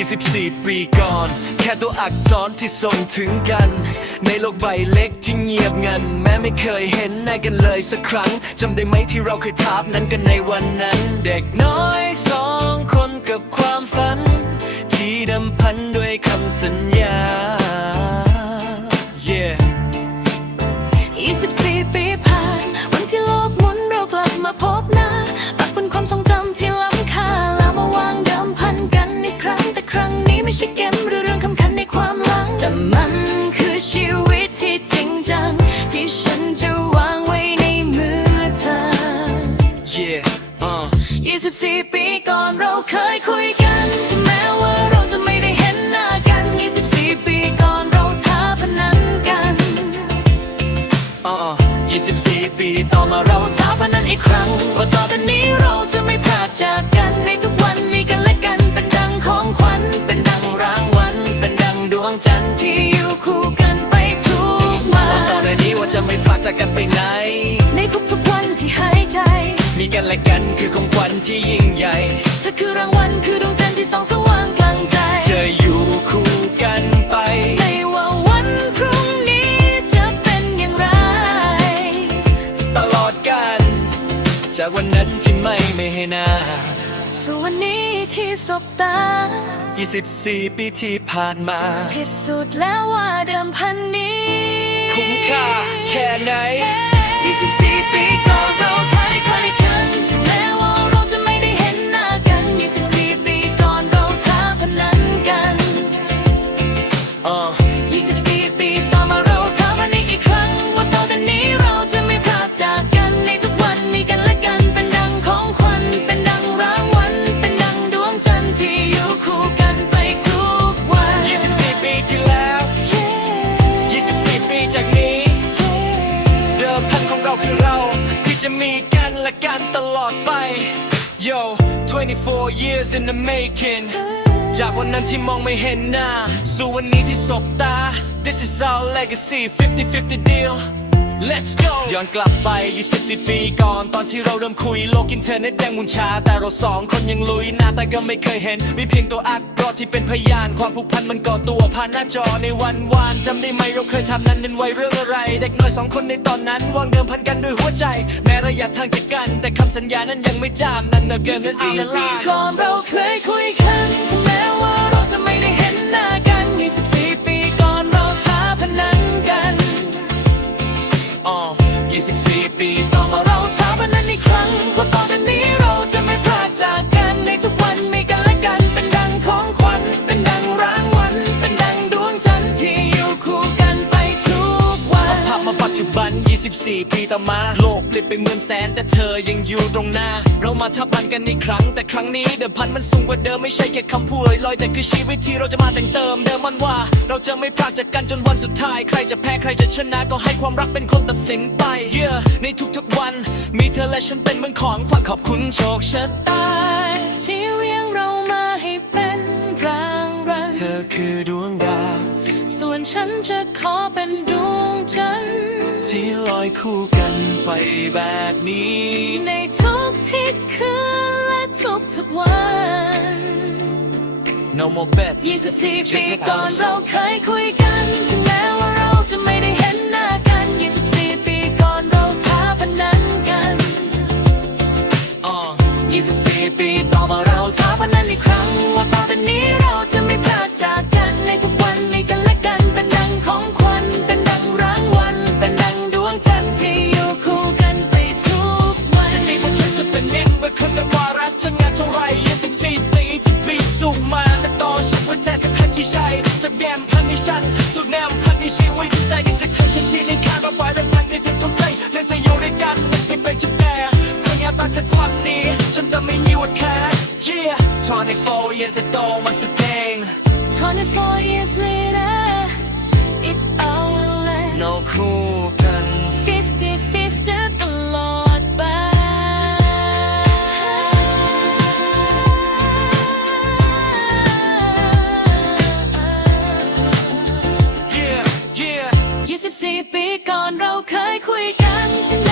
24 ปีก่อน แค่ตัวอักษรที่ส่งถึงกัน ในโลกใบเล็กที่เงียบงัน แม้ไม่เคยเห็นหน้ากันเลยสักครั้งจำได้ไหมที่เราเคยทับนั้นกันในวันนั้น เด็กน้อยสองคนกับความฝัน ที่ดำพันด้วยคำสัญญา yeah 24 ปีผ่าน วันที่โลกหมุนเรากลับมาพบหน้า ไม่ใช่เกมหรือเรื่องคำคันในความหลัง แต่มันคือชีวิตที่จริงจัง ที่ฉันจะวางไว้ในมือเธอ yeah uh 24 ปีก่อนเราเคยคุยกันถึงแม้ว่าเราจะไม่ได้เห็นหน้ากัน 24 ปีก่อนเราท้าพนันกัน uh uh 24 ปีต่อมาเราท้าพนันอีกครั้งว่าต่อจากนี้ จะไม่พลาดจากกันไปไหน ในทุกๆวันที่หายใจ มีกันและกันคือของขวัญที่ยิ่งใหญ่เธอคือรางวัลคือดวงจันทร์ที่ส่องสว่างกลางใจ จะอยู่คู่กันไป ไม่ว่าวันพรุ่งนี้จะเป็นอย่างไร ตลอดกันจากวันนั้นที่ไม่ไม่ให้หน้าส่วนวันนี้ที่สบตา 24 ปีที่ผ่านมา พิสูจน์แล้วว่าเดิมพันนี้ คุ้มค่าแค่ไหน 24 ปีก่อน 24 years in the making จากวันนั้นที่มองไม่เห็นหน้า สู่วันนี้ที่สบตา This is our legacy 50-50 deal Let's go ย้อนกลับไป24ปีก่อน ตอนที่เราเริ่มคุยโลกอินเทอร์เน็ตยังมุนช้าแต่เราสองคนยังลุย หน้าแต่ก็ไม่เคยเห็น มีเพียงตัวอักรอที่เป็นพยาน ความผูกพันมันก่อตัวผ่านหน้าจอในวันวานจำได้ไหมเราเคยทำนั้นเป็นวัยเรื่องอะไร เด็กน้อยสองคนในตอนนั้น วางเดิมพันกันด้วยหัวใจ แม้ระยะทางจะกัน แต่คำสัญญานั้นยังไม่จามนั่นเนอะเกินนั้นอีก24นั่นปีล่ะก่อนเราเคยคุยกัน ต่อมาโลกเปลี่ยนไปเหมือนแสน แต่เธอยังอยู่ตรงหน้า เรามาทับพันกันอีกครั้ง แต่ครั้งนี้เดิมพันมันสูงกว่าเดิมไม่ใช่แค่คำพูดลอยๆแต่คือชีวิตที่เราจะมาแต่งเติมเดิมมันว่า เราจะไม่พลาดจากกันจนวันสุดท้าย ใครจะแพ้ใครจะชนะก็ให้ความรักเป็นคนตัดสินไป yeah ในทุกๆวัน มีเธอและฉันเป็นเหมือนของขวัญขอบคุณโชคชะตาที่เวียงเรามาให้เป็นรางวัลเธอคือดวงดาว ส่วนฉันจะขอเป็นดวงจันทร์ ที่ลอยคู่กันไปแบบนี้ ในทุกที่คืนและทุกทุกๆวัน No more bets 24 ปีก่อนเราเคยคุยกันถึงแม้ว่าเราจะไม่ได้เห็นหน้ากัน 24 ปีก่อนเราท้าพนันกันอ่า24 ปีต่อมาเราท้าพนันอีกครั้ง yeah 24 years ago มาแสดง24 years later it's our land no คู่ ทั้งที่